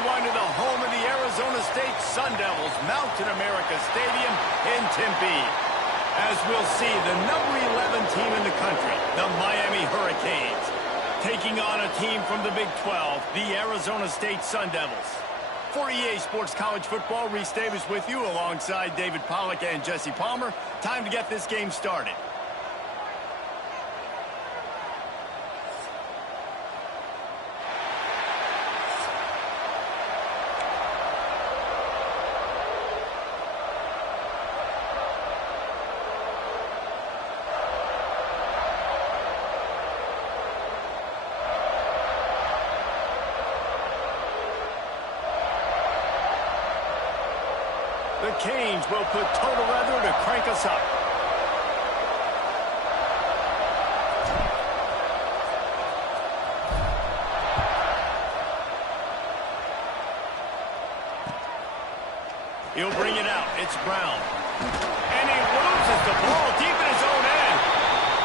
everyone to the home of the Arizona State Sun Devils, Mountain America Stadium in Tempe. As we'll see, the number 11 team in the country, the Miami Hurricanes, taking on a team from the Big 12, the Arizona State Sun Devils. For EA Sports College Football, Reese Davis with you alongside David Pollack and Jesse Palmer. Time to get this game started. The Canes will put total weather to crank us up. He'll bring it out. It's Brown. And he loses the ball deep in his own end.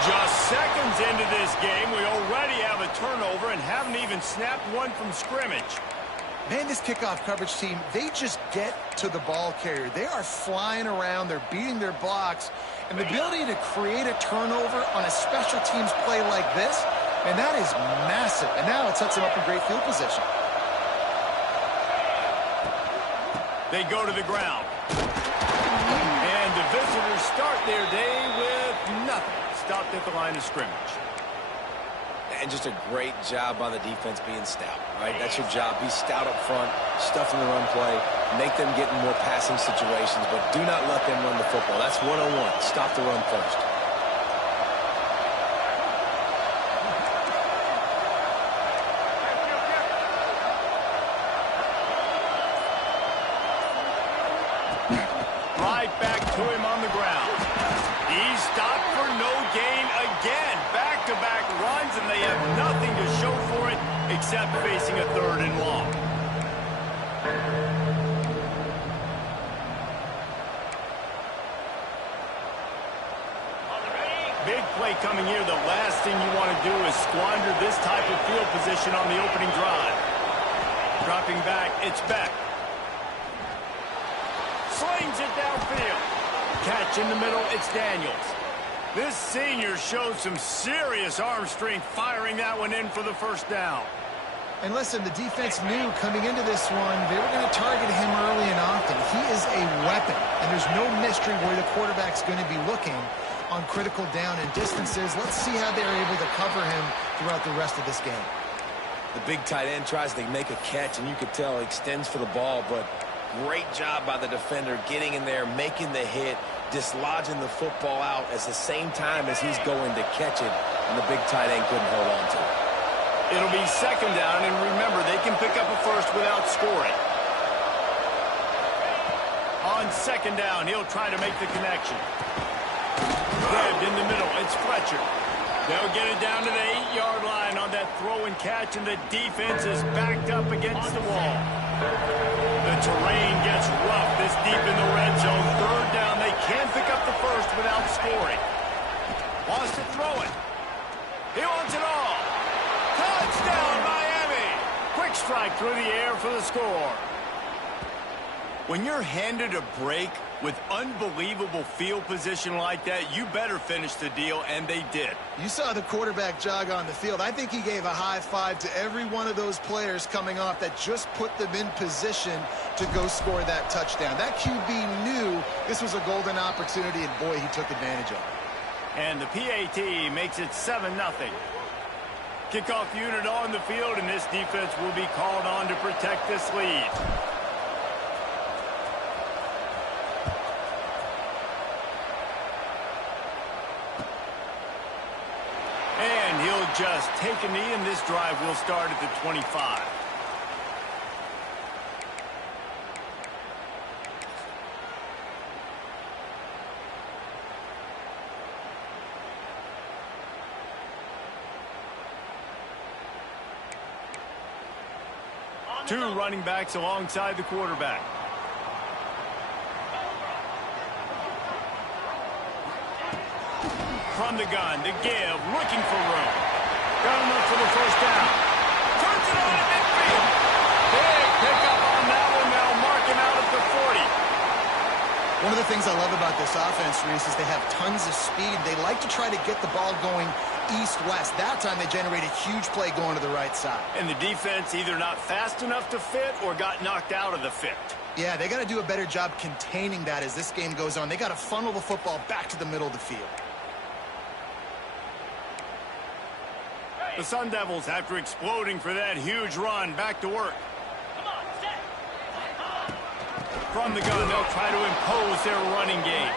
Just seconds into this game, we already have a turnover and haven't even snapped one from scrimmage. Man, this kickoff coverage team, they just get to the ball carrier. They are flying around. They're beating their blocks. And the ability to create a turnover on a special teams play like this, and that is massive. And now it sets them up in great field position. They go to the ground. And the visitors start their day with nothing. Stopped at the line of scrimmage. And just a great job by the defense being stout, right? That's your job. Be stout up front, stuff in the run play, make them get in more passing situations, but do not let them run the football. That's 101. Stop the run first. Right back to him on the ground. He's stopped for no gain again. Back-to-back runs, and they have nothing to show for it except facing a 3rd and long. Big play coming here. The last thing you want to do is squander this type of field position on the opening drive. Dropping back, it's Beck. Slings it downfield. Catch in the middle, it's Daniels. This senior shows some serious arm strength firing that one in for the first down. And listen, the defense knew coming into this one, they were going to target him early and often. He is a weapon, and there's no mystery where the quarterback's going to be looking on critical down and distances. Let's see how they're able to cover him throughout the rest of this game. The big tight end tries to make a catch, and you could tell he extends for the ball, but great job by the defender getting in there, making the hit, dislodging the football out at the same time as he's going to catch it, and the big tight end couldn't hold on to it. It'll be 2nd down, and remember, they can pick up a first without scoring. On 2nd down, he'll try to make the connection. Grabbed in the middle, it's Fletcher. They'll get it down to the 8-yard line on that throw and catch, and the defense is backed up against the wall. The terrain gets rough this deep in the red zone. 3rd down, they can't pick up the first without scoring. Wants to throw it. He wants it all. Touchdown, Miami! Quick strike through the air for the score. When you're handed a break with unbelievable field position like that, you better finish the deal, and they did. You saw the quarterback jog on the field. I think he gave a high five to every one of those players coming off that just put them in position to go score that touchdown. That QB knew this was a golden opportunity, and boy, he took advantage of it. And the PAT makes it 7-0. Kickoff unit on the field, and this defense will be called on to protect this lead. And he'll just take a knee, and this drive will start at the 25. Two running backs alongside the quarterback. From the gun to give, looking for room. Got enough for the first down. Turns it on at midfield. Big pickup One of the things I love about this offense, Reese, is they have tons of speed. They like to try to get the ball going east-west. That time they generated a huge play going to the right side. And the defense either not fast enough to fit or got knocked out of the fit. Yeah, they got to do a better job containing that as this game goes on. They got to funnel the football back to the middle of the field. The Sun Devils, after exploding for that huge run, back to work. From the gun, they'll try to impose their running game.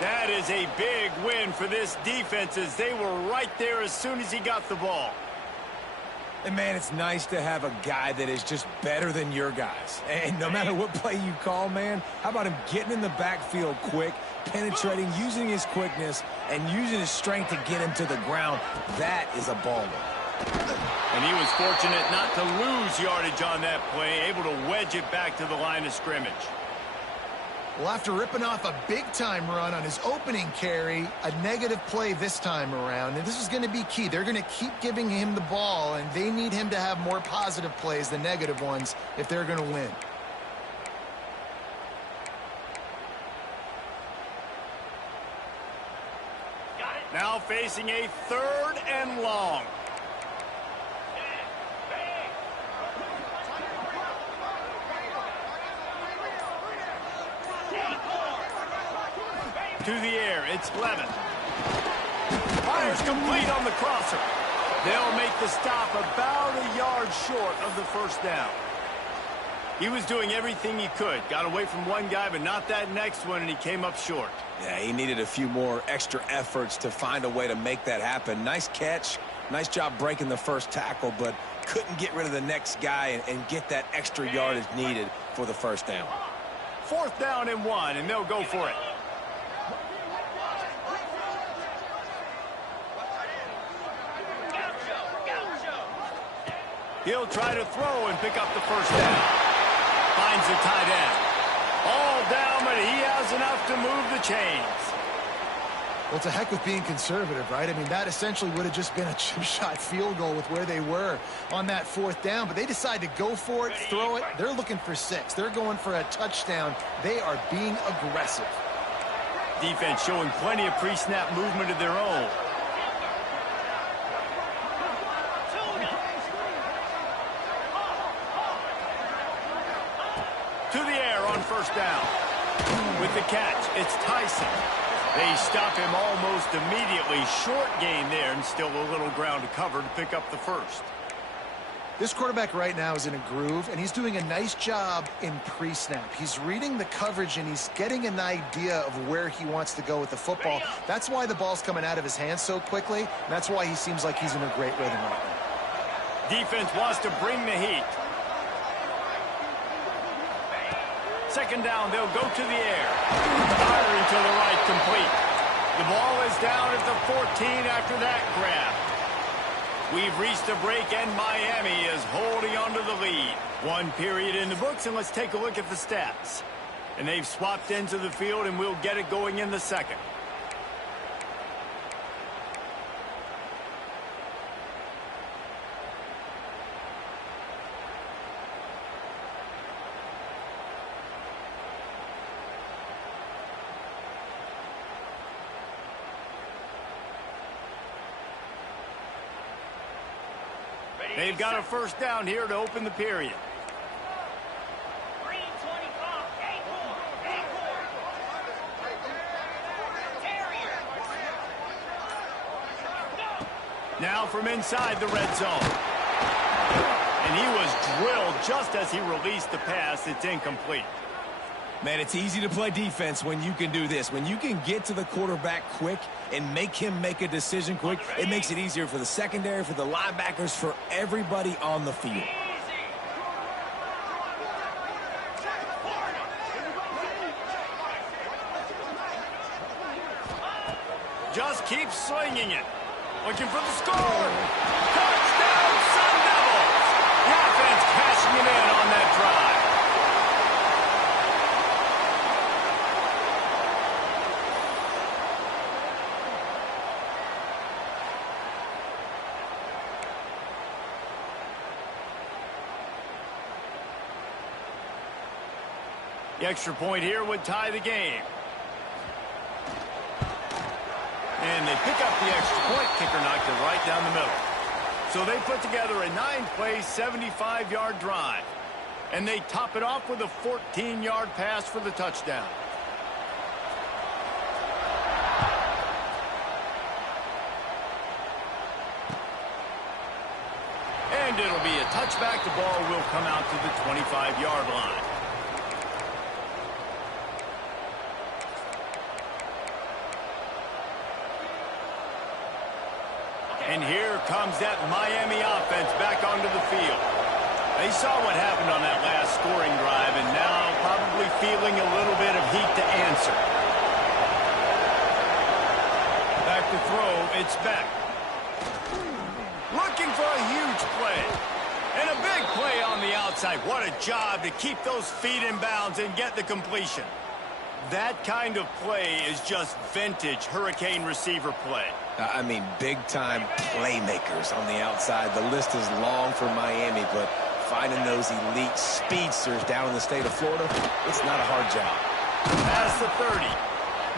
That is a big win for this defense as they were right there as soon as he got the ball. And, man, it's nice to have a guy that is just better than your guys. And no matter what play you call, man, how about him getting in the backfield quick, penetrating, using his quickness, and using his strength to get him to the ground? That is a baller. And he was fortunate not to lose yardage on that play, able to wedge it back to the line of scrimmage. Well, after ripping off a big-time run on his opening carry, a negative play this time around, and this is going to be key. They're going to keep giving him the ball, and they need him to have more positive plays than negative ones if they're going to win. Now facing a 3rd and long. To the air, it's Levin. Fires complete on the crosser. They'll make the stop about a yard short of the first down. He was doing everything he could. Got away from one guy, but not that next one, and he came up short. Yeah, he needed a few more extra efforts to find a way to make that happen. Nice catch. Nice job breaking the first tackle, but couldn't get rid of the next guy and get that extra yardage needed for the first down. 4th down and 1, and they'll go for it. He'll try to throw and pick up the first down. Finds the tight end. All down, but he has enough to move the chains. Well, to heck with being conservative, right? I mean, that essentially would have just been a chip shot field goal with where they were on that 4th down. But they decide to go for it, throw it. They're looking for 6. They're going for a touchdown. They are being aggressive. Defense showing plenty of pre-snap movement of their own. To the air on first down. With the catch, it's Tyson. They stop him almost immediately. Short gain there and still a little ground to cover to pick up the first. This quarterback right now is in a groove, and he's doing a nice job in pre-snap. He's reading the coverage, and he's getting an idea of where he wants to go with the football. That's why the ball's coming out of his hands so quickly, and that's why he seems like he's in a great rhythm right now. Defense wants to bring the heat. 2nd down, they'll go to the air. Firing to the right, complete. The ball is down at the 14 after that grab. We've reached a break, and Miami is holding on to the lead. 1 period in the books, and let's take a look at the stats. And they've swapped into the field, and we'll get it going in the 2nd. They've got a first down here to open the period. Now from inside the red zone. And he was drilled just as he released the pass. It's incomplete. Man, it's easy to play defense when you can do this. When you can get to the quarterback quick and make him make a decision quick, it makes it easier for the secondary, for the linebackers, for everybody on the field. Just keep slinging it. Looking for the score. Touchdown, Sun Devils. The offense cashing it in on that drive. The extra point here would tie the game. And they pick up the extra point. Kicker knocked it right down the middle. So they put together a 9-play, 75-yard drive. And they top it off with a 14-yard pass for the touchdown. And it'll be a touchback. The ball will come out to the 25-yard line. And here comes that Miami offense back onto the field. They saw what happened on that last scoring drive, and now probably feeling a little bit of heat to answer. Back to throw, it's Beck. Looking for a huge play. And a big play on the outside. What a job to keep those feet in bounds and get the completion. That kind of play is just vintage Hurricane receiver play. I mean, big-time playmakers on the outside. The list is long for Miami, but finding those elite speedsters down in the state of Florida, it's not a hard job. Past the 30.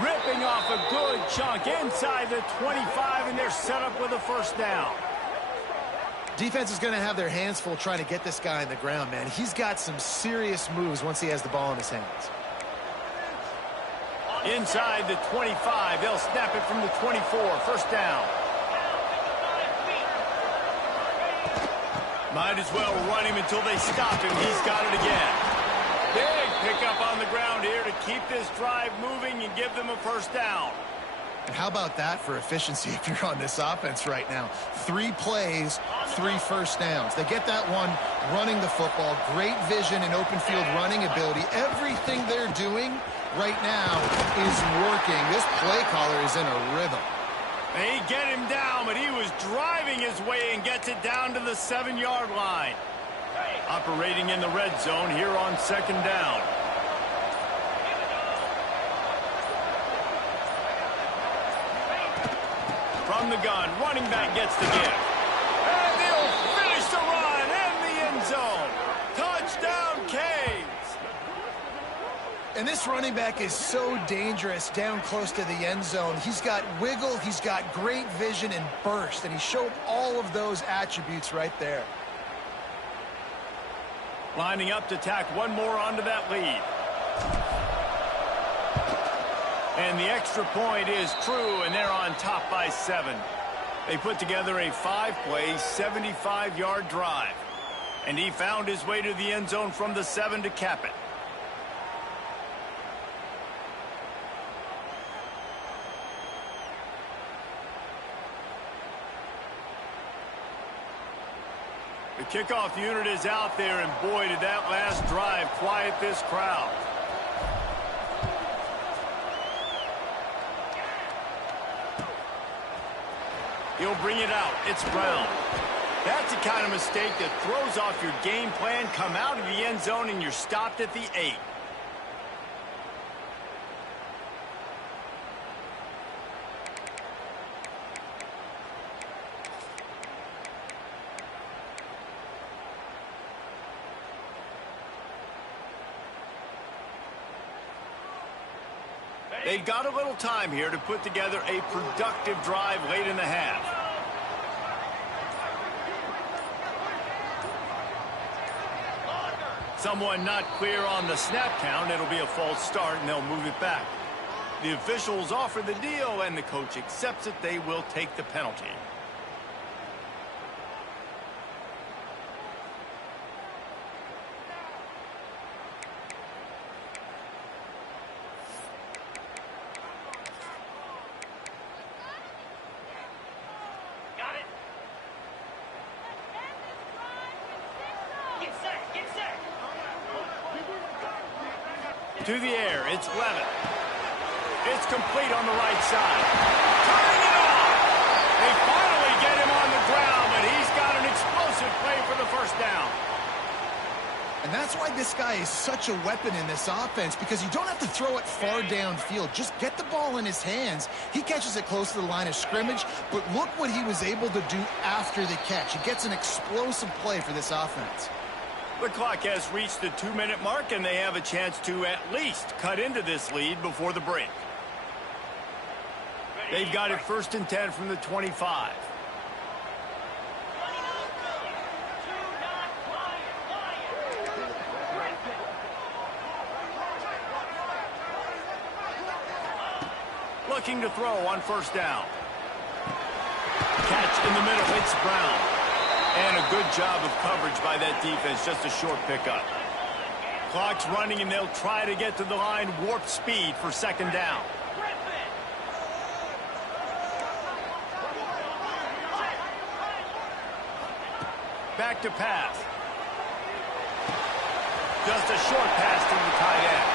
Ripping off a good chunk inside the 25, and they're set up with a first down. Defense is going to have their hands full trying to get this guy on the ground, man. He's got some serious moves once he has the ball in his hands. Inside the 25, they'll snap it from the 24, first down. Might as well run him until they stop him. He's got it again. Big pickup on the ground here to keep this drive moving and give them a first down. And how about that for efficiency if you're on this offense right now? 3 plays, 3 first downs. They get that one running the football. Great vision and open field running ability. Everything they're doing right now is working. This play caller is in a rhythm. They get him down, but he was driving his way and gets it down to the 7-yard line. Operating in the red zone here on second down. From the gun, running back gets the give. And they'll finish the run in the end zone. Touchdown, Canes. And this running back is so dangerous down close to the end zone. He's got wiggle, he's got great vision and burst, and he showed all of those attributes right there. Lining up to tack one more onto that lead. And the extra point is true, and they're on top by 7. They put together a 5-play, 75-yard drive. And he found his way to the end zone from the 7 to cap it. The kickoff unit is out there, and boy, did that last drive quiet this crowd. He'll bring it out. It's Brown. That's the kind of mistake that throws off your game plan. Come out of the end zone, and you're stopped at the 8. They've got a little time here to put together a productive drive late in the half. Someone not clear on the snap count. It'll be a false start, and they'll move it back. The officials offer the deal, and the coach accepts it. They will take the penalty. To the air, it's Levitt. It's complete on the right side. Turning it off! They finally get him on the ground, but he's got an explosive play for the first down. And that's why this guy is such a weapon in this offense, because you don't have to throw it far downfield. Just get the ball in his hands. He catches it close to the line of scrimmage, but look what he was able to do after the catch. He gets an explosive play for this offense. The clock has reached the 2-minute mark, and they have a chance to at least cut into this lead before the break. They've got it 1st and 10 from the 25. Looking to throw on 1st down. Catch in the middle. It's Brown. And a good job of coverage by that defense. Just a short pickup. Clock's running, and they'll try to get to the line. Warp speed for 2nd down. Back to pass. Just a short pass to the tight end.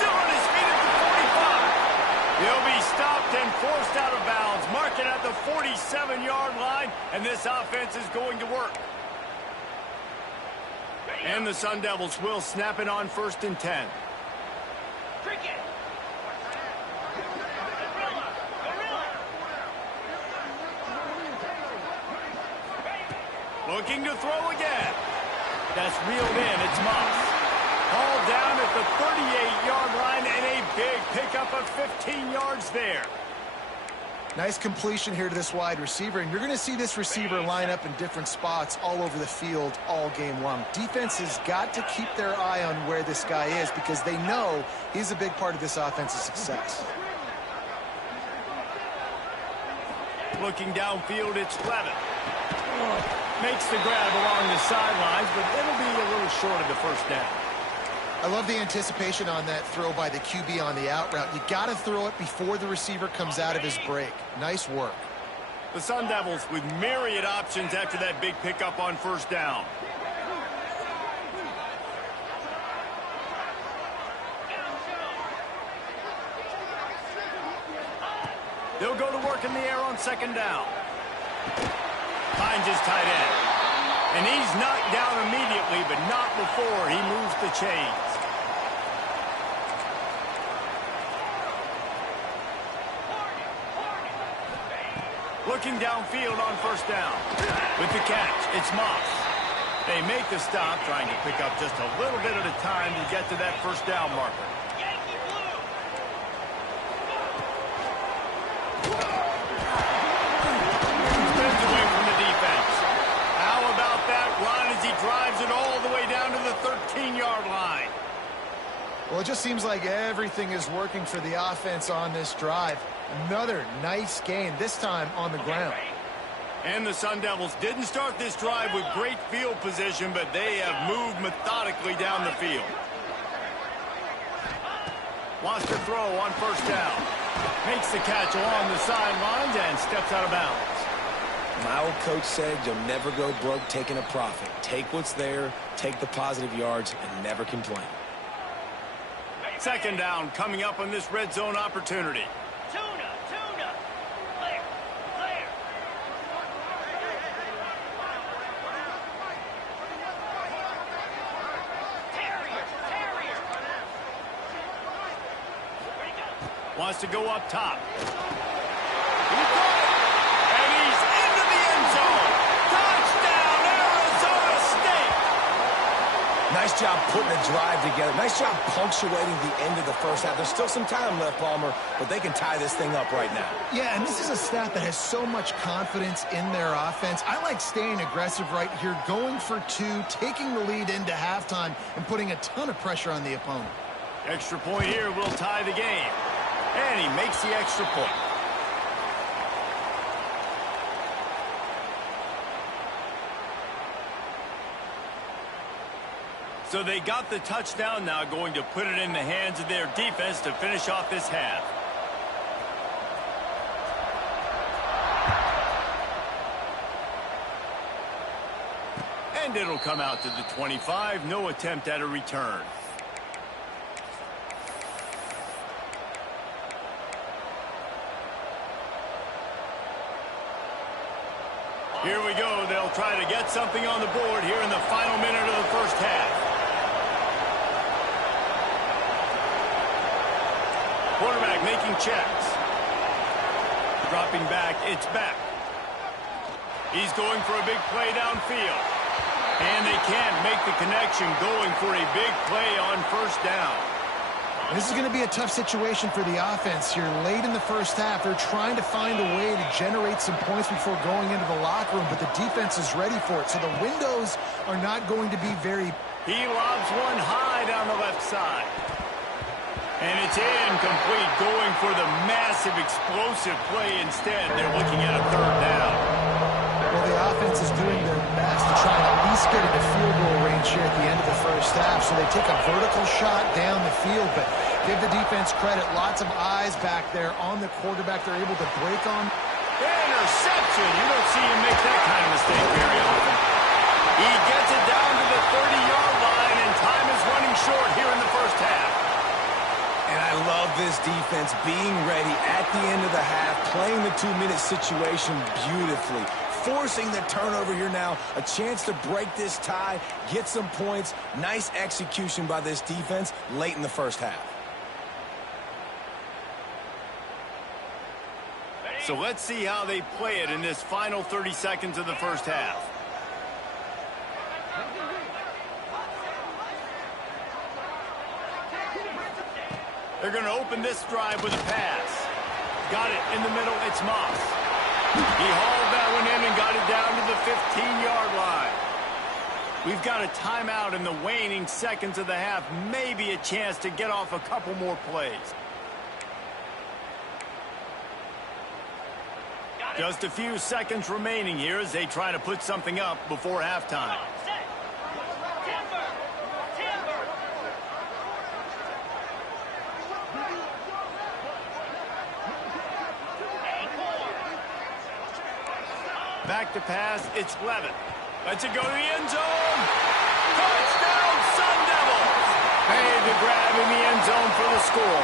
Still on his feet at the 45. He'll be stopped and forced out of bounds. Marking at the 47-yard line, and this offense is going to work. And the Sun Devils will snap it on 1st and 10. Looking to throw again. That's reeled in. It's Moss. Hauled down at the 38-yard line, and a big pickup of 15 yards there. Nice completion here to this wide receiver, and you're going to see this receiver line up in different spots all over the field all game long. Defense has got to keep their eye on where this guy is because they know he's a big part of this offense's success. Looking downfield, it's Levin. Makes the grab along the sidelines, but it'll be a little short of the 1st down. I love the anticipation on that throw by the QB on the out route. You got to throw it before the receiver comes out of his break. Nice work. The Sun Devils with myriad options after that big pickup on 1st down. They'll go to work in the air on 2nd down. Finds his tight end. And he's knocked down immediately, but not before he moves the chains. Looking downfield on 1st down. With the catch, it's Moss. They make the stop, trying to pick up just a little bit at a time to get to that 1st down marker. Spins away from the defense. How about that run as he drives it all the way down to the 13-yard line? Well, it just seems like everything is working for the offense on this drive. Another nice gain, this time on the ground. And the Sun Devils didn't start this drive with great field position, but they have moved methodically down the field. Wants to throw on 1st down. Makes the catch along the sidelines and steps out of bounds. My old coach said you'll never go broke taking a profit. Take what's there, take the positive yards, and never complain. 2nd down coming up on this red zone opportunity. Tuna. Clear. Terrier. Wants to go up top. He caught it. And he's into the end zone. Touchdown, Arizona State. Nice job putting a drive together. Nice job punctuating the end of the 1st half. There's still some time left, Palmer, but they can tie this thing up right now. Yeah, and this is a staff that has so much confidence in their offense. I like staying aggressive right here, going for 2, taking the lead into halftime, and putting a ton of pressure on the opponent. Extra point here will tie the game. And he makes the extra point. So they got the touchdown, now going to put it in the hands of their defense to finish off this half. And it'll come out to the 25. No attempt at a return. Here we go. They'll try to get something on the board here in the final minute of the 1st half. Quarterback making checks. Dropping back, it's back. He's going for a big play downfield. And they can't make the connection, going for a big play on 1st down. This is going to be a tough situation for the offense here. Late in the first half, they're trying to find a way to generate some points before going into the locker room, but the defense is ready for it. So the windows are not going to be very... He lobs one high down the left side. And it's incomplete, going for the massive, explosive play instead. They're looking at a third down. Well, the offense is doing their best to try and at least get into field goal range here at the end of the first half. So they take a vertical shot down the field, but give the defense credit. Lots of eyes back there on the quarterback. They're able to break on. Interception. You don't see him make that kind of mistake very often. He gets it down to the 30-yard line, and time is running short here in the first half. And I love this defense being ready at the end of the half, playing the 2-minute situation beautifully, forcing the turnover here now, a chance to break this tie, get some points. Nice execution by this defense late in the first half. So let's see how they play it in this final 30 seconds of the first half. They're going to open this drive with a pass. Got it in the middle. It's Moss. He hauled that one in and got it down to the 15-yard line. We've got a timeout in the waning seconds of the half. Maybe a chance to get off a couple more plays. Just a few seconds remaining here as they try to put something up before halftime. Back to pass, it's Levitt. Lets it go to the end zone. Touchdown, Sun Devils! Made the grab in the end zone for the score.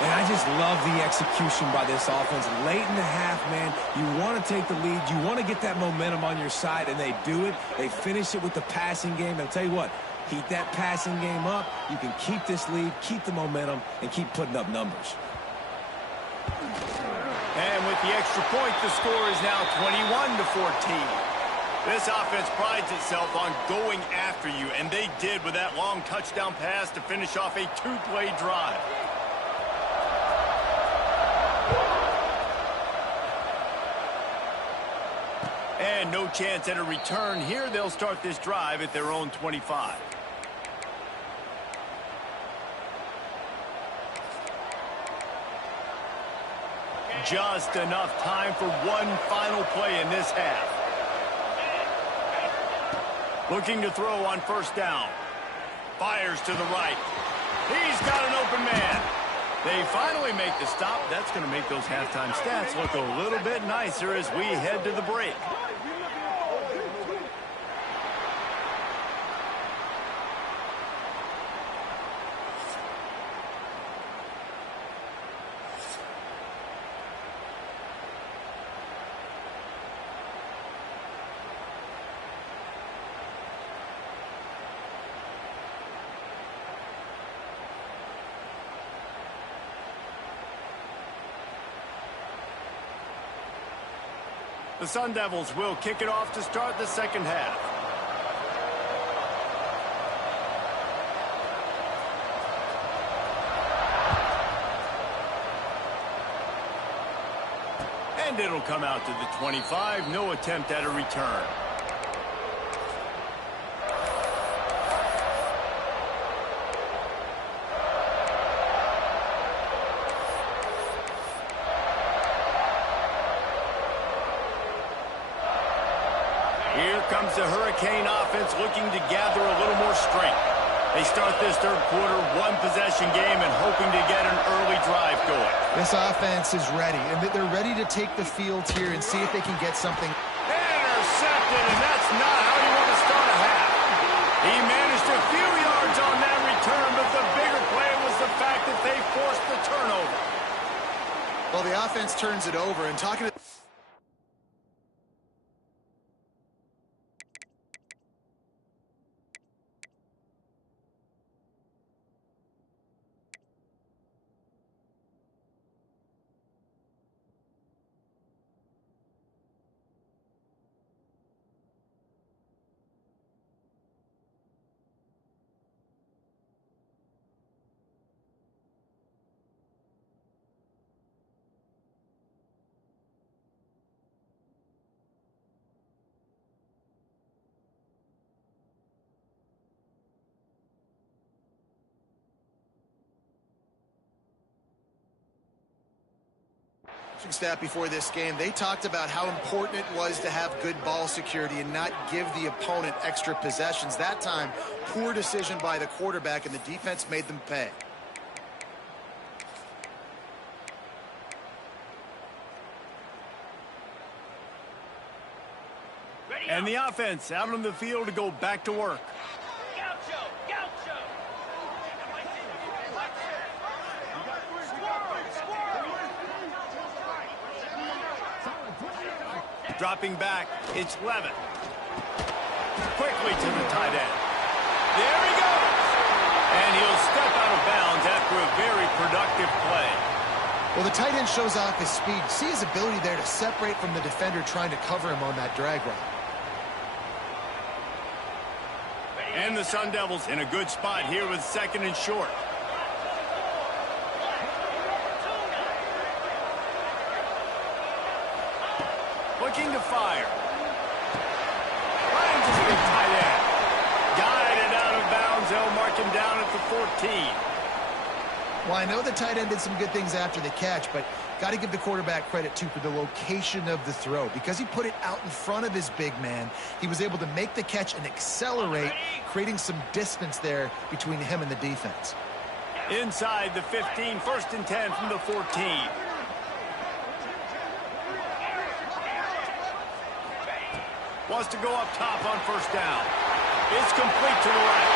And I just love the execution by this offense. Late in the half, man, you want to take the lead. You want to get that momentum on your side, and they do it. They finish it with the passing game. And I'll tell you what, keep that passing game up. You can keep this lead, keep the momentum, and keep putting up numbers. And with the extra point, the score is now 21-14. This offense prides itself on going after you, and they did with that long touchdown pass to finish off a two-play drive. And no chance at a return here. They'll start this drive at their own 25. Just enough time for one final play in this half. Looking to throw on first down. Fires to the right. He's got an open man. They finally make the stop. That's going to make those halftime stats look a little bit nicer as we head to the break. The Sun Devils will kick it off to start the second half. And it'll come out to the 25. No attempt at a return. Here comes the Hurricane offense looking to gather a little more strength. They start this third quarter one-possession game and hoping to get an early drive going. This offense is ready, and they're ready to take the field here and see if they can get something. Intercepted, and that's not how you want to start a half. He managed a few yards on that return, but the bigger play was the fact that they forced the turnover. Well, the offense turns it over, and talking to... Staff before this game, they talked about how important it was to have good ball security and not give the opponent extra possessions. That time, poor decision by the quarterback, and the defense made them pay. And the offense out on the field to go back to work. Gaucho! Gaucho! Dropping back, it's Levitt. Quickly to the tight end. There he goes! And he'll step out of bounds after a very productive play. Well, the tight end shows off his speed. See his ability there to separate from the defender trying to cover him on that drag route. And the Sun Devils in a good spot here with 2nd and short. Looking to fire. Finds his big tight end. Guided out of bounds. They'll mark him down at the 14. Well, I know the tight end did some good things after the catch, but got to give the quarterback credit, too, for the location of the throw. Because he put it out in front of his big man, he was able to make the catch and accelerate, creating some distance there between him and the defense. Inside the 15, 1st and 10 from the 14. Wants to go up top on 1st down. It's complete to the right.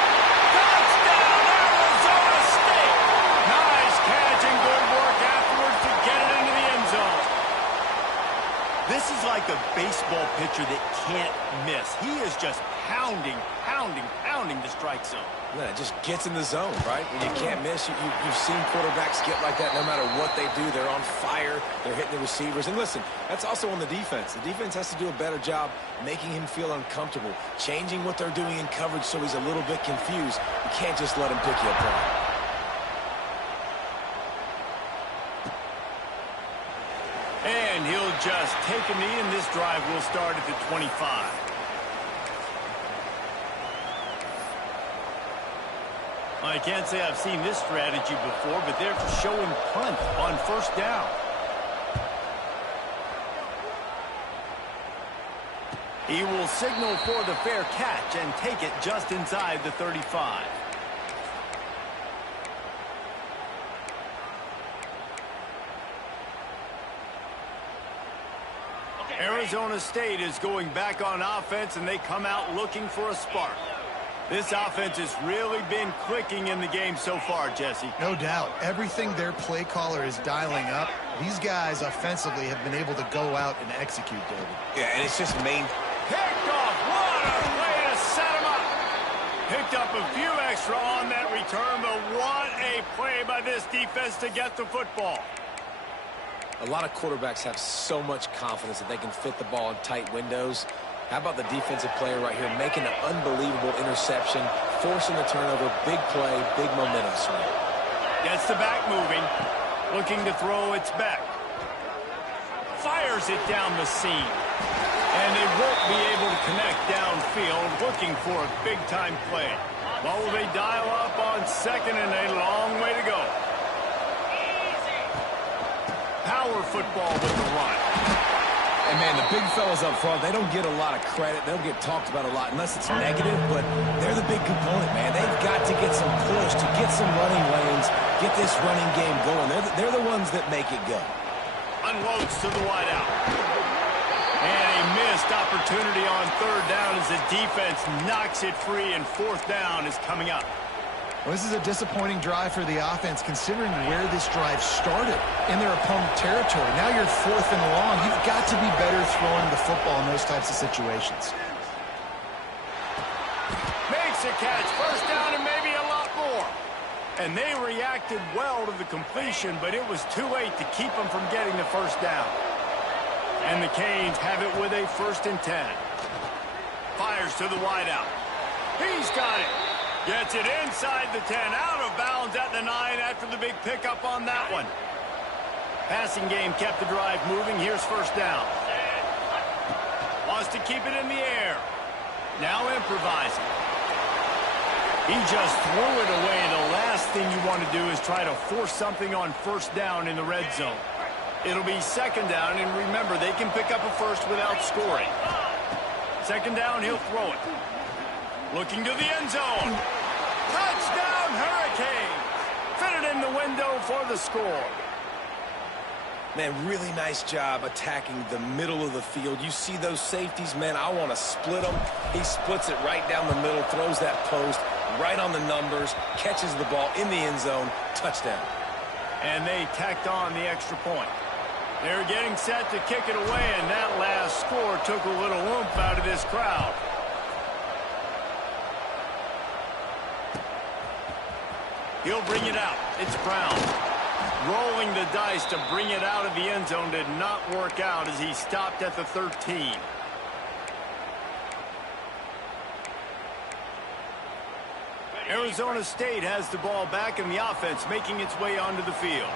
Touchdown, Arizona State! Nice catch and good work afterwards to get it into the end zone. This is like a baseball pitcher that can't miss. He is just pounding the strike zone. Yeah, it just gets in the zone, right? When you can't miss, you've seen quarterbacks get like that no matter what they do. They're on fire. They're hitting the receivers. And listen, that's also on the defense. The defense has to do a better job making him feel uncomfortable, changing what they're doing in coverage so he's a little bit confused. You can't just let him pick you apart. And he'll just take a knee, and this drive will start at the 25. I can't say I've seen this strategy before, but they're showing punt on 1st down. He will signal for the fair catch and take it just inside the 35. Arizona State is going back on offense, and they come out looking for a spark. This offense has really been clicking in the game so far, Jesse. No doubt. Everything their play caller is dialing up, these guys offensively have been able to go out and execute, David. Yeah, and it's just main. Picked off. What a way to set him up. Picked up a few extra on that return, but what a play by this defense to get the football. A lot of quarterbacks have so much confidence that they can fit the ball in tight windows. How about the defensive player right here making an unbelievable interception, forcing the turnover, big play, big momentum swing. Gets the back moving, looking to throw, it's back. Fires it down the seam. And they won't be able to connect downfield, looking for a big-time play. Well, they dial up on 2nd and a long way to go. Power football with the run. And, man, the big fellas up front, they don't get a lot of credit. They don't get talked about a lot unless it's negative, but they're the big component, man. They've got to get some push, to get some running lanes, get this running game going. They're the ones that make it go. Unloads to the wideout. And a missed opportunity on 3rd down as the defense knocks it free, and 4th down is coming up. Well, this is a disappointing drive for the offense, considering where this drive started in their opponent territory. Now you're 4th and long. You've got to be better throwing the football in those types of situations. Makes a catch, 1st down, and maybe a lot more. And they reacted well to the completion, but it was too late to keep them from getting the 1st down. And the Canes have it with a 1st and 10. Fires to the wideout. He's got it. Gets it inside the 10, out of bounds at the 9 after the big pickup on that one. Passing game kept the drive moving. Here's 1st down. Wants to keep it in the air. Now improvising. He just threw it away. The last thing you want to do is try to force something on 1st down in the red zone. It'll be second down, and remember, they can pick up a first without scoring. Second down, he'll throw it. Looking to the end zone. Touchdown, Hurricanes! Fitted in the window for the score. Man, really nice job attacking the middle of the field. You see those safeties, man, I want to split them. He splits it right down the middle, throws that post right on the numbers, catches the ball in the end zone, touchdown. And they tacked on the extra point. They're getting set to kick it away, and that last score took a little oomph out of this crowd. He'll bring it out. It's Brown. Rolling the dice to bring it out of the end zone did not work out as he stopped at the 13. Arizona State has the ball back in the offense, making its way onto the field.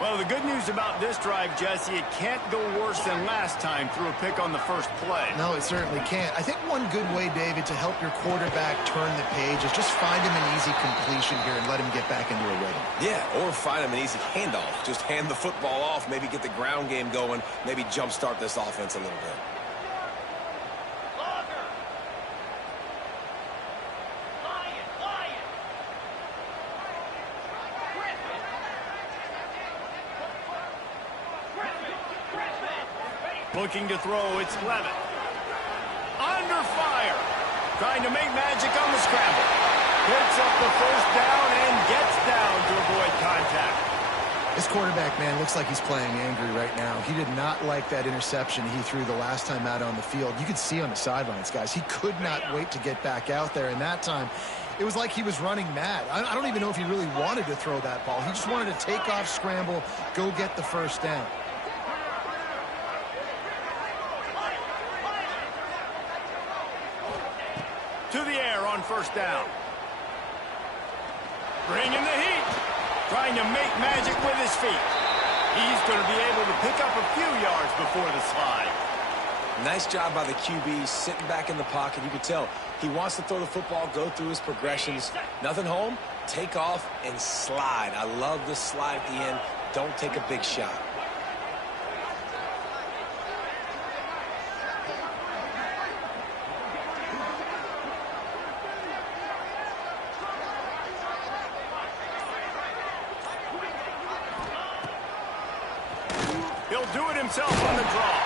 Well, the good news about this drive, Jesse, it can't go worse than last time through a pick on the first play. No, it certainly can't. I think one good way, David, to help your quarterback turn the page is just find him an easy completion here and let him get back into a rhythm. Yeah, or find him an easy handoff. Just hand the football off, maybe get the ground game going, maybe jumpstart this offense a little bit. Looking to throw, it's Levitt. Under fire. Trying to make magic on the scramble. Picks up the first down and gets down to avoid contact. This quarterback, man, looks like he's playing angry right now. He did not like that interception he threw the last time out on the field. You could see on the sidelines, guys. He could not wait to get back out there, and that time it was like he was running mad. I don't even know if he really wanted to throw that ball. He just wanted to take off, scramble, go get the first down. To the air on first down. Bringing the heat. Trying to make magic with his feet. He's going to be able to pick up a few yards before the slide. Nice job by the QB, sitting back in the pocket. You could tell he wants to throw the football, go through his progressions. Nothing home, take off, and slide. I love the slide at the end. Don't take a big shot. He'll do it himself on the draw.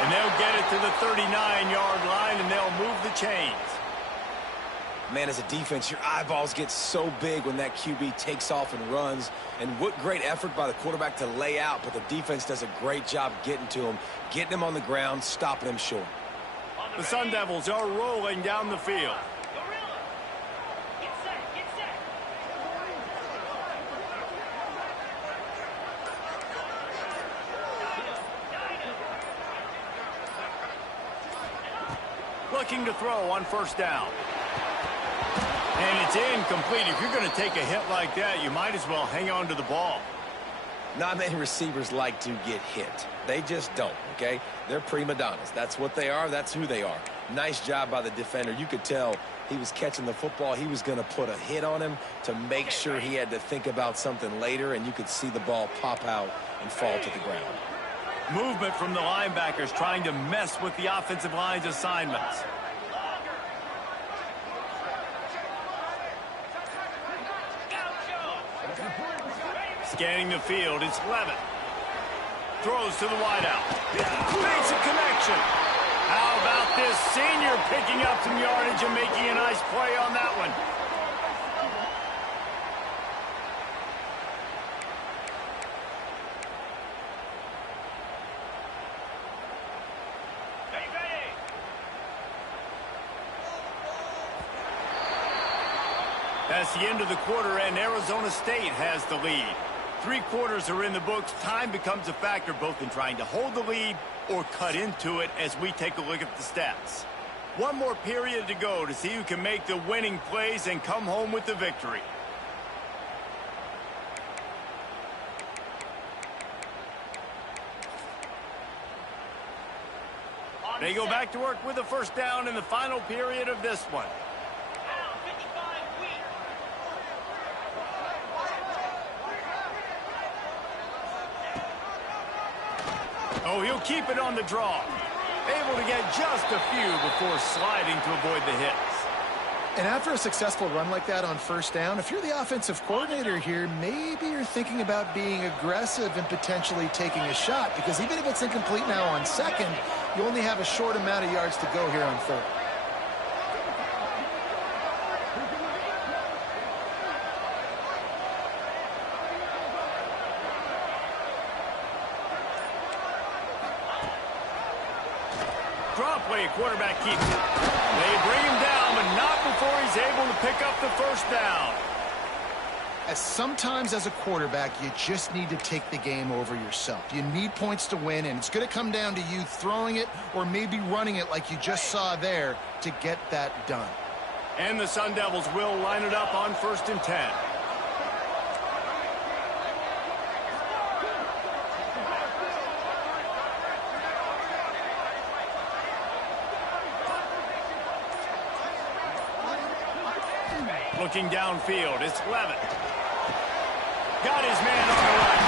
And they'll get it to the 39-yard line, and they'll move the chains. Man, as a defense, your eyeballs get so big when that QB takes off and runs. And what great effort by the quarterback to lay out, but the defense does a great job getting to him, getting him on the ground, stopping him short. The Sun Devils are rolling down the field. Looking to throw on first down. And it's incomplete. If you're going to take a hit like that, you might as well hang on to the ball. Not many receivers like to get hit. They just don't, okay? They're prima donnas. That's what they are. That's who they are. Nice job by the defender. You could tell he was catching the football. He was going to put a hit on him to make sure he had to think about something later, and you could see the ball pop out and fall to the ground. Movement from the linebackers trying to mess with the offensive line's assignments. Scanning the field, it's Levitt. Throws to the wideout. Makes a connection. How about this senior picking up some yardage and making a nice play on that one? That's the end of the quarter, and Arizona State has the lead. 3 quarters are in the books. Time becomes a factor both in trying to hold the lead or cut into it as we take a look at the stats. One more period to go to see who can make the winning plays and come home with the victory. They go back to work with a first down in the final period of this one. Oh, he'll keep it on the draw. Able to get just a few before sliding to avoid the hits. And after a successful run like that on first down, if you're the offensive coordinator here, maybe you're thinking about being aggressive and potentially taking a shot, because even if it's incomplete now on second, you only have a short amount of yards to go here on third. Drop play, quarterback keeps it. They bring him down, but not before he's able to pick up the first down. As sometimes as a quarterback, you just need to take the game over yourself. You need points to win, and it's going to come down to you throwing it or maybe running it like you just saw there to get that done. And the Sun Devils will line it up on 1st and 10. Looking downfield, it's Levitt. Got his man on the right.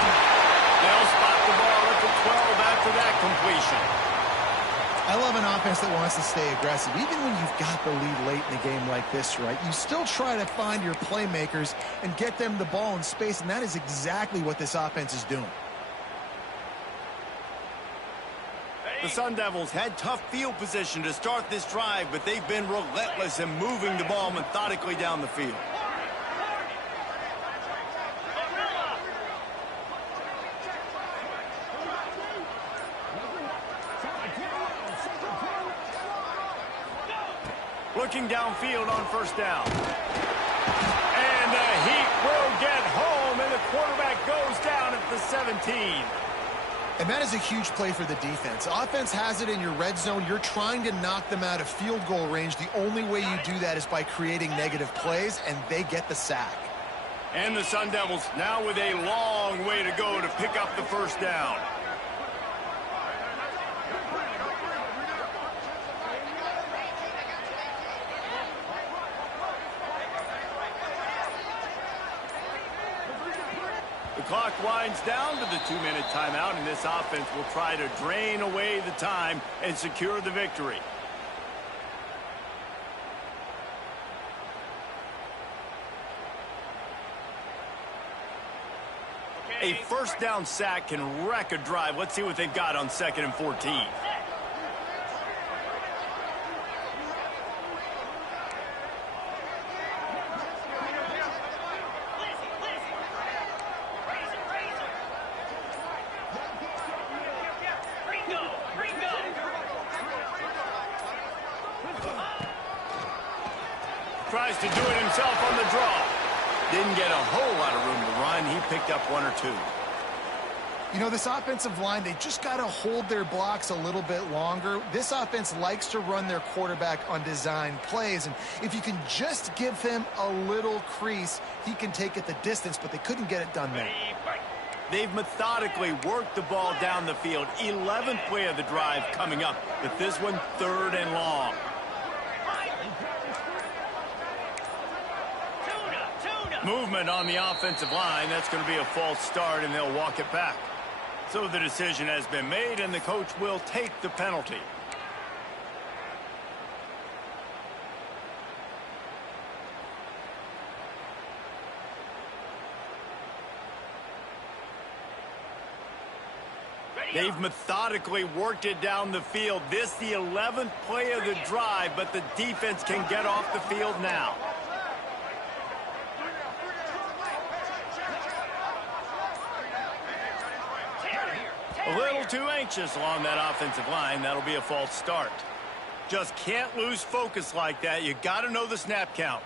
They'll spot the ball at the 12 after that completion. I love an offense that wants to stay aggressive. Even when you've got the lead late in a game like this, right, you still try to find your playmakers and get them the ball in space, and that is exactly what this offense is doing. The Sun Devils had tough field position to start this drive, but they've been relentless in moving the ball methodically down the field. Looking downfield on first down. And the Heat will get home, and the quarterback goes down at the 17. And that is a huge play for the defense. Offense has it in your red zone. You're trying to knock them out of field goal range. The only way you do that is by creating negative plays, and they get the sack. And the Sun Devils now with a long way to go to pick up the first down. The clock winds down to the 2-minute timeout, and this offense will try to drain away the time and secure the victory. A first down sack can wreck a drive. Let's see what they've got on 2nd and 14. Tries to do it himself on the draw. Didn't get a whole lot of room to run. He picked up 1 or 2. You know, this offensive line, they just got to hold their blocks a little bit longer. This offense likes to run their quarterback on design plays, and if you can just give him a little crease, he can take it the distance, but they couldn't get it done there. They've methodically worked the ball down the field. 11th play of the drive coming up, but this one 3rd and long. Movement on the offensive line. That's going to be a false start, and they'll walk it back. So the decision has been made, and the coach will take the penalty. They've methodically worked it down the field. This the 11th play of the drive, but the defense can get off the field now. A little too anxious along that offensive line. That'll be a false start. Just can't lose focus like that. You got to know the snap count.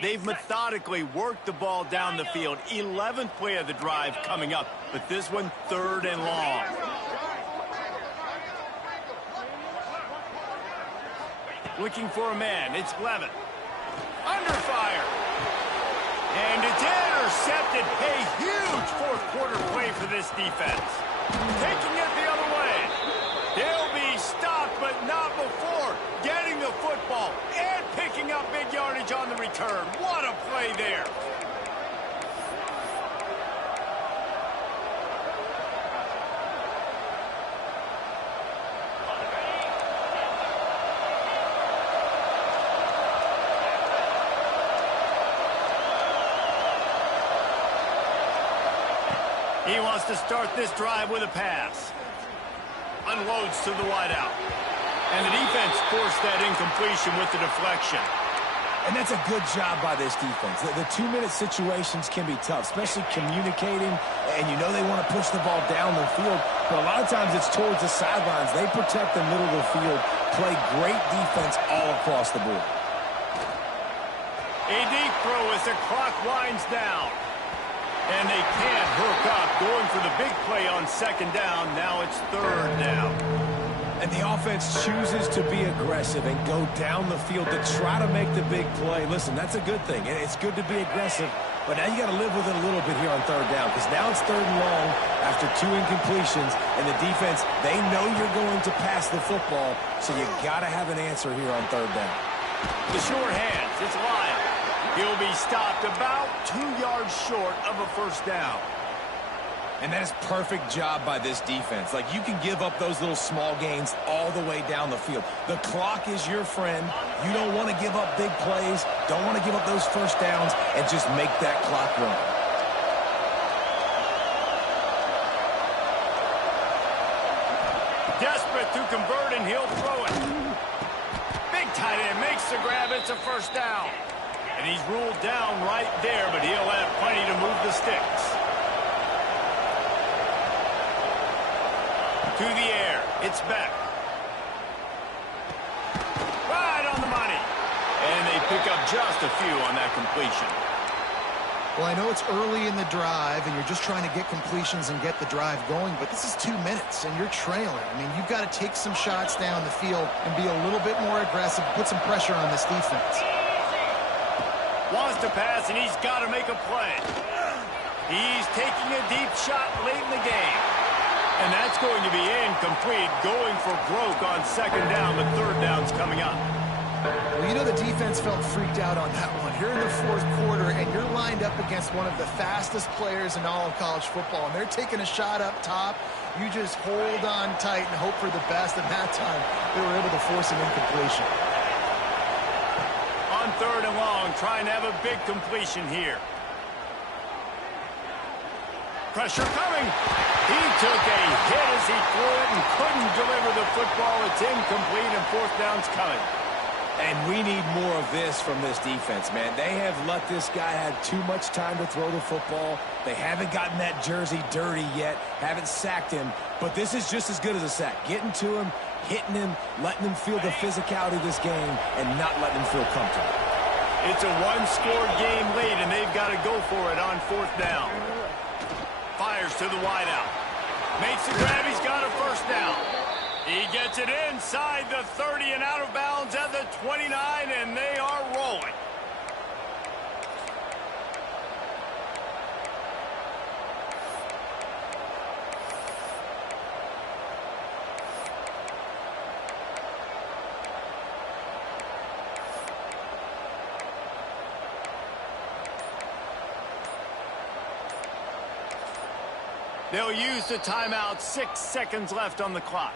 They've methodically worked the ball down the field. 11th play of the drive coming up, but this one 3rd and long. Looking for a man. It's Levitt. Under fire. And it's intercepted. A huge fourth quarter play for this defense. Taking it the other way. They'll be stopped, but not before. Getting the football and picking up big yardage on the return. What a play there. He wants to start this drive with a pass. Unloads to the wideout. And the defense forced that incompletion with the deflection. And that's a good job by this defense. The 2-minute situations can be tough, especially communicating, and you know they want to push the ball down the field, but a lot of times it's towards the sidelines. They protect the middle of the field, play great defense all across the board. A deep throw as the clock winds down. And they can't hook up, going for the big play on second down. Now it's third down. And the offense chooses to be aggressive and go down the field to try to make the big play. Listen, that's a good thing. It's good to be aggressive, but now you got to live with it a little bit here on third down, because now it's third and long after 2 incompletions, and the defense, they know you're going to pass the football, so you got to have an answer here on third down. The short hands, it's Lyle. He'll be stopped about 2 yards short of a first down. And that is perfect job by this defense. Like, you can give up those little small gains all the way down the field. The clock is your friend. You don't want to give up big plays, don't want to give up those first downs, and just make that clock run. Desperate to convert, and he'll throw it. Big tight end makes the grab. It's a first down. And he's ruled down right there, but he'll have plenty to move the sticks. To the air. It's Beck. Right on the money. And they pick up just a few on that completion. Well, I know it's early in the drive, and you're just trying to get completions and get the drive going, but this is 2 minutes, and you're trailing. I mean, you've got to take some shots down the field and be a little bit more aggressive, put some pressure on this defense. Wants to pass, and he's got to make a play. He's taking a deep shot late in the game. And that's going to be incomplete, going for broke on second down, but third down's coming up. Well, you know the defense felt freaked out on that one. You're in the fourth quarter, and you're lined up against one of the fastest players in all of college football, and they're taking a shot up top. You just hold on tight and hope for the best, and that time they were able to force an incompletion. On third and long, trying to have a big completion here. Pressure coming. He took a hit as he threw it and couldn't deliver the football. It's incomplete, and fourth down's coming. And we need more of this from this defense, man. They have let this guy have too much time to throw the football. They haven't gotten that jersey dirty yet, haven't sacked him, but this is just as good as a sack. Getting to him, hitting him, letting him feel the physicality of this game, and not letting him feel comfortable. It's a one-score game late, and they've got to go for it on fourth down. Fires to the wideout. Makes the grab. He's got a first down. He gets it inside the 30 and out of bounds at the 29, and they are rolling. They'll use the timeout. 6 seconds left on the clock.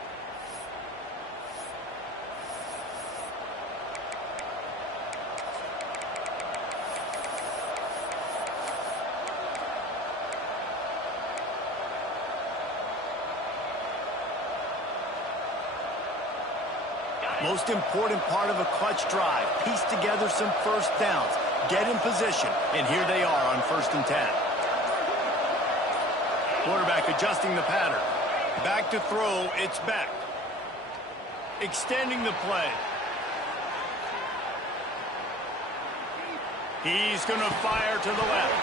Most important part of a clutch drive. Piece together some first downs. Get in position. And here they are on 1st and 10. Quarterback adjusting the pattern. Back to throw. It's Beck. Extending the play. He's going to fire to the left.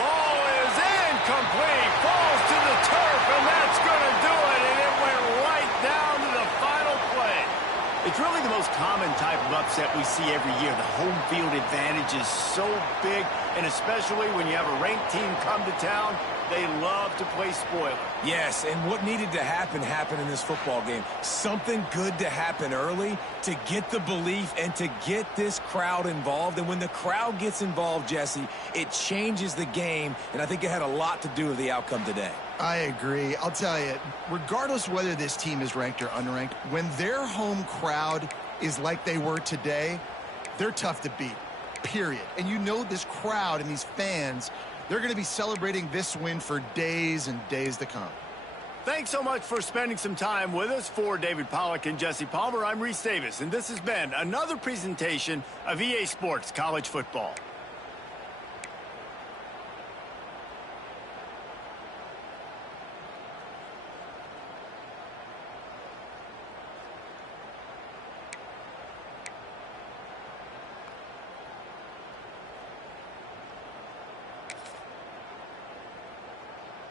Ball is incomplete. Falls to the turf, and that's going to do it. And it went right down to the final play. It's really the most common type of upset we see every year. The home field advantage is so big, and especially when you have a ranked team come to town, they love to play spoiler. Yes, and what needed to happen happened in this football game. Something good to happen early to get the belief and to get this crowd involved. And when the crowd gets involved, Jesse, it changes the game, and I think it had a lot to do with the outcome today. I agree. I'll tell you, regardless whether this team is ranked or unranked, when their home crowd is like they were today, they're tough to beat, period. And you know this crowd and these fans, they're going to be celebrating this win for days and days to come. Thanks so much for spending some time with us. For David Pollack and Jesse Palmer, I'm Reese Davis, and this has been another presentation of EA Sports College Football.